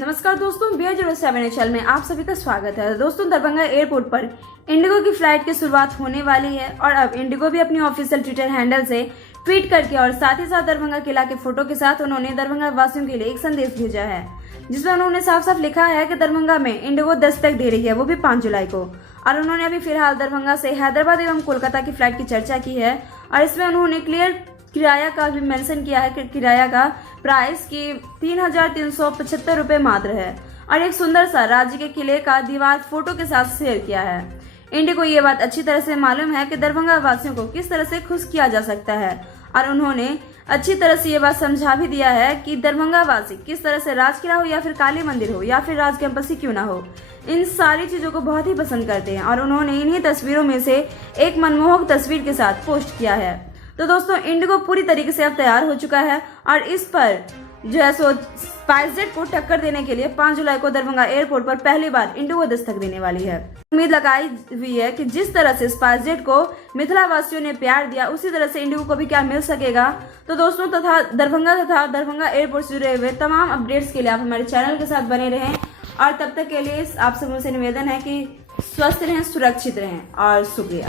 नमस्कार दोस्तों, BR07 में आप सभी का स्वागत है। दोस्तों, दरभंगा एयरपोर्ट पर इंडिगो की फ्लाइट की शुरुआत होने वाली है और अब इंडिगो भी अपनी ऑफिशियल ट्विटर हैंडल से ट्वीट करके और साथ ही साथ दरभंगा किला के फोटो के साथ उन्होंने दरभंगा वासियों के लिए एक संदेश भेजा है, जिसमें उन्होंने साफ साफ लिखा है कि दरभंगा में इंडिगो दस्तक दे रही है, वो भी 5 जुलाई को। और उन्होंने अभी फिलहाल दरभंगा से हैदराबाद एवं कोलकाता की फ्लाइट की चर्चा की है और इसमें उन्होंने क्लियर किराया का भी मेंशन किया है कि किराया का प्राइस की 3,375 रुपए मात्र है और एक सुंदर सा राज्य के किले का दीवार फोटो के साथ शेयर किया है। इंडिगो ये बात अच्छी तरह से मालूम है कि दरभंगा वासियों को किस तरह से खुश किया जा सकता है और उन्होंने अच्छी तरह से ये बात समझा भी दिया है कि दरभंगा वासी किस तरह से राज किला हो या फिर काली मंदिर हो या फिर राज कैंपस ही क्यों ना हो, इन सारी चीजों को बहुत ही पसंद करते हैं और उन्होंने इन्हीं तस्वीरों में से एक मनमोहक तस्वीर के साथ पोस्ट किया है। तो दोस्तों, इंडिगो पूरी तरीके से अब तैयार हो चुका है और इस पर जो है सो स्पाइसजेट को टक्कर देने के लिए 5 जुलाई को दरभंगा एयरपोर्ट पर पहली बार इंडिगो दस्तक देने वाली है। उम्मीद लगाई हुई है कि जिस तरह से स्पाइसजेट को मिथिला वासियों ने प्यार दिया, उसी तरह से इंडिगो को भी क्या मिल सकेगा। तो दोस्तों, तथा दरभंगा एयरपोर्ट से जुड़े हुए तमाम अपडेट्स के लिए आप हमारे चैनल के साथ बने रहें और तब तक के लिए आप सबसे निवेदन है कि स्वस्थ रहें, सुरक्षित रहें और शुक्रिया।